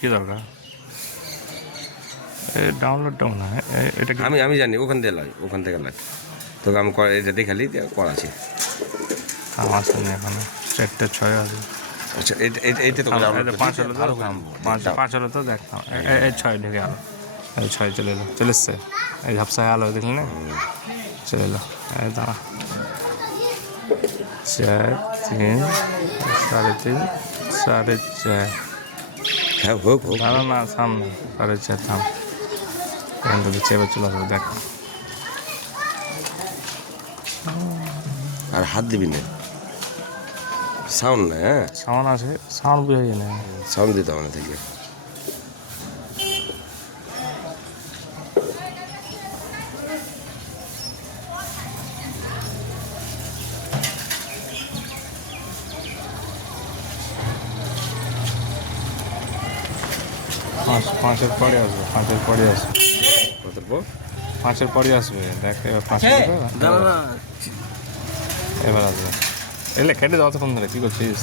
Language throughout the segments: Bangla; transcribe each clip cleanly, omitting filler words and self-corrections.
কি দরকার ডাউনলোডটা মনে হয় এটা আমি জানি ওখান থেকে লাগে, ওখান থেকে লাগে। তোকে আমি এটা দেখালি করাছি। আমার সামনে এখানে 4টে 6 আছে। আচ্ছা এইটা তো 5 হলো তো, 5 হলো তো দেখতাম। এই 6 ঢুকে গেল, এই 6 চলে এলো, চলে এসছে। এই ঝাপসায় আলো দেখলি না, চলে এলো। এই দাঁড়া, 4 3 3.5 4.5। হ্যাঁ হোক হোক। দাঁড়া না, সামনে 4.5 থাম, এখান থেকে চেপে চলে আসবে দেখ। আর হাত দিবি না, সাউন্ড না। হ্যাঁ সাউন্ড আছে, সাউন্ড বুঝে যায় না। সাউন্ড দিতে হবে না থেকে। পাঁচের পরে আসবে, 5-এর পরে আসবে, কতর পর 5-এর পরে আসবে। দেখ এবার 5 এবার আসবে। এলে কেটে দাও তখন ধরে, কি করছিস?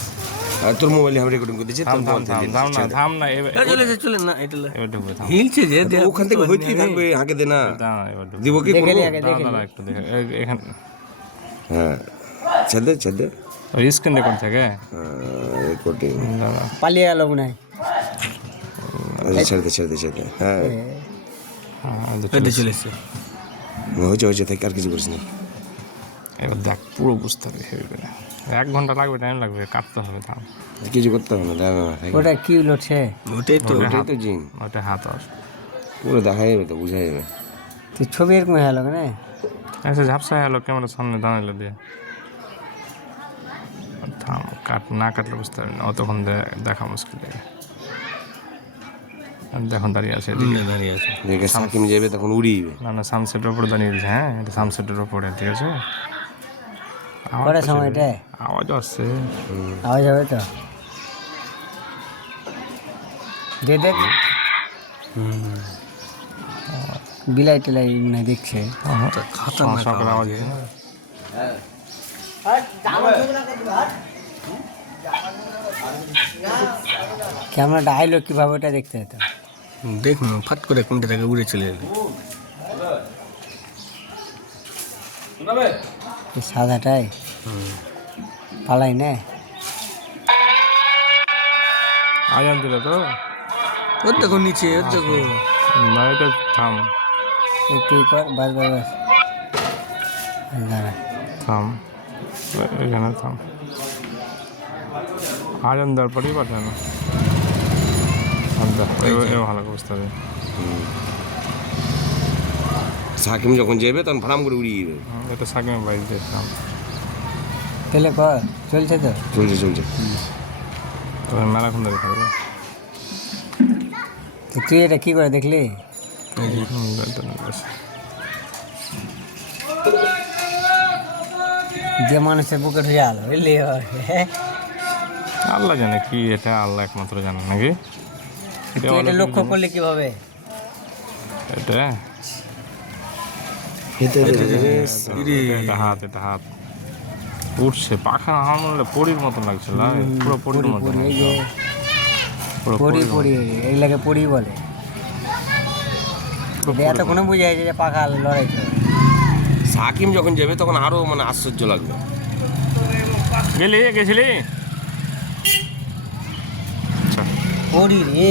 আর তোর মোবাইলে আমি রেকর্ডিং করে দিচ্ছি। থাম থাম থাম থাম না, থাম না, এবার চলে না, এটা এবার ঢুকবে, থাম। হিলছে যে ওখান থেকে হইতেই থাকবে, আগে দে না। দাঁড়া, এবার ঢুকবে। দিব কি করবো? দাঁড়া একটু দেখে এখানে হ্যাঁ ছেদে ছেদে ওই স্ক্রিন রেকর্ড থেকে রেকর্ডিং দাঁড়া। পালিয়ে গেল মনে হয়। ছেড়ে ছেড়ে ছেড়ে। হ্যাঁ এটা চলে এসছে। হয়েছে হয়েছে থেকে আর কিছু করিস না। এবার দেখ, পুরো বুঝতে হবে হেভি করে। 1 ঘন্টা লাগবে, টাইম লাগবে, কাটতে হবে, থাম। কিছু করতে হবে না, দাঁড়া না। ওটা কি লড়ছে? ওটাই তো, ওটাই তো জিন, ওটা হাত আস পুরো দেখা যাবে তো, বোঝা যাবে। তুই ছবি এরকম হয়ে গেল না। আচ্ছা, ঝাপসা হলো ক্যামেরার সামনে দাঁড়াইলো দিয়ে। থাম, না কাটলে বুঝতে পারবি না, অতক্ষণ দেখা মুশকিল লাগে। দেখুন দাঁড়িয়ে আছে, দাঁড়িয়ে আছে। দেখে সাকিম যাবে তখন উড়িয়ে। না না, সানসেটের উপরে দাঁড়িয়ে দিয়েছে। হ্যাঁ, এটা সানসেটের উপরে, ঠিক আছে। কটার সময় এটা? আওয়াজ আসছে, আওয়াজ হবে তো। দে দেখ, বিলাই টিলাই না দেখছে। সকাল আওয়াজ হয় না। ক্যামেরাটা আইলো কিভাবে, ওটা দেখতে হতো। দেখুন ফাট করে কোনটা থেকে উড়ে চলে এলো। সাদাটাই পালাই না। আজান দিল তো, ওর দেখো নিচে, ওর দেখো। না এটা থাম, একটু কর, বাস বাস বাস। দাঁড়া, থাম, এখানে থাম। আজান দেওয়ার পরেই পাঠায় না। এও ভালো বুঝতে হবে। সাকিম যখন যাবে তখন ভাড়াম করে উড়িয়ে যাবে। এটা সাকিমের বাইক দেখলাম। তাহলে কর, চলছে তো। চলছে চলছে। তবে মেলাক্ষণ ধরে থাকবে। তো তুই এটা কি করে দেখলি? যে মানুষের বুকে ঢুকে গেল, বুঝলি? আল্লাহ জানে কি, এটা আল্লাহ একমাত্র জানে নাকি। এটা লক্ষ্য করলে কিভাবে? এটা এটা হাত, এটা হাত উঠছে, পাখা আমার মনে হলো পরীর মতন লাগছিল, পুরো পরীর মতন। এই যে পড়ি পড়ি, এগুলাকে পড়ি বলে। এতক্ষণে বুঝে যায় যে পাখা লড়াই করে। সাকিম যখন যাবে তখন আরো মানে আশ্চর্য লাগবে। গেছিলি পড়ি রে,